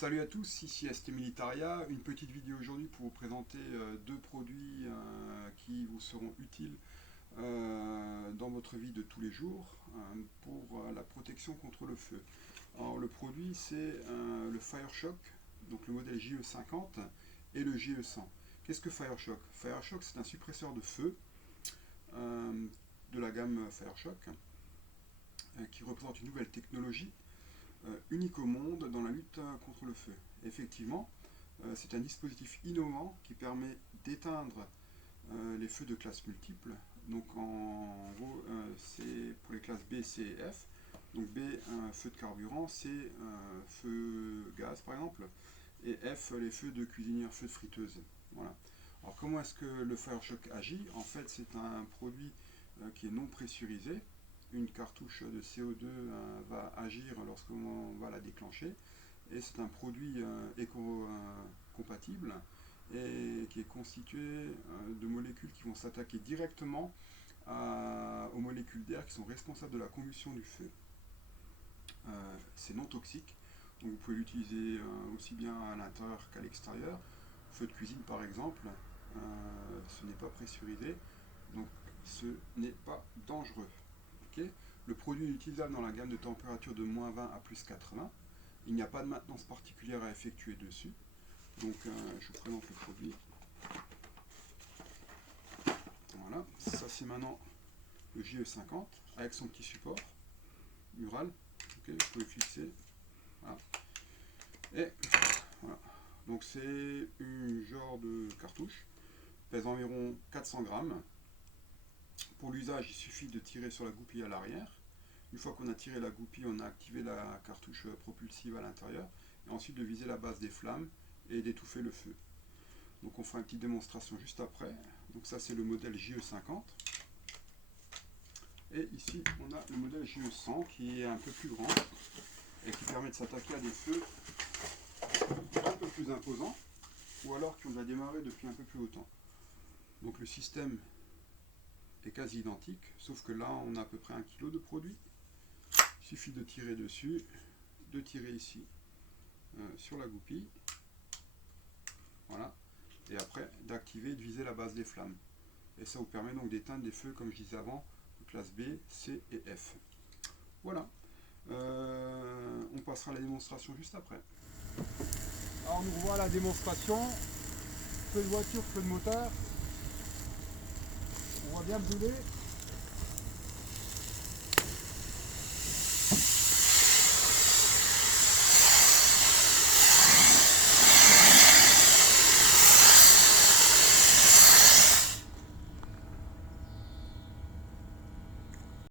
Salut à tous, ici ST Militaria, une petite vidéo aujourd'hui pour vous présenter deux produits qui vous seront utiles dans votre vie de tous les jours pour la protection contre le feu. Alors le produit c'est le Fireshock, donc le modèle JE50 et le JE100. Qu'est-ce que Fireshock? Fireshock c'est un suppresseur de feu de la gamme Fireshock qui représente une nouvelle technologie unique au monde dans la lutte contre le feu. Effectivement, c'est un dispositif innovant qui permet d'éteindre les feux de classe multiples. Donc en gros, c'est pour les classes B, C et F. Donc B, feu de carburant, C, feu gaz par exemple, et F, les feux de cuisinière, feux de friteuse. Voilà. Alors comment est-ce que le Fireshock agit? En fait, c'est un produit qui est non pressurisé. Une cartouche de CO2 va agir lorsqu'on va la déclencher, et c'est un produit éco-compatible et qui est constitué de molécules qui vont s'attaquer directement aux molécules d'air qui sont responsables de la combustion du feu. C'est non toxique, donc vous pouvez l'utiliser aussi bien à l'intérieur qu'à l'extérieur. Feu de cuisine par exemple, ce n'est pas pressurisé, donc ce n'est pas dangereux. Okay. Le produit est utilisable dans la gamme de température de moins 20 à plus 80. Il n'y a pas de maintenance particulière à effectuer dessus. Donc je vous présente le produit. Voilà, ça c'est maintenant le JE50 avec son petit support mural. Okay. Vous pouvez fixer. Voilà. Et voilà. Donc c'est un genre de cartouche, pèse environ 400 grammes. Pour l'usage, il suffit de tirer sur la goupille à l'arrière. Une fois qu'on a tiré la goupille, on a activé la cartouche propulsive à l'intérieur. Et ensuite de viser la base des flammes et d'étouffer le feu. Donc on fera une petite démonstration juste après. Donc ça c'est le modèle JE50. Et ici on a le modèle JE100 qui est un peu plus grand et qui permet de s'attaquer à des feux un peu plus imposants ou alors qui ont déjà démarré depuis un peu plus longtemps. Donc le système est quasi identique, sauf que là on a à peu près 1 kg de produit. Il suffit de tirer dessus, de tirer ici sur la goupille, voilà, et après d'activer et de viser la base des flammes. Et ça vous permet donc d'éteindre des feux, comme je disais avant, de classe B, C et F. Voilà, on passera à la démonstration juste après. Alors nous revoilà la démonstration, feu de voiture, feu de moteur, on voit bien brûler.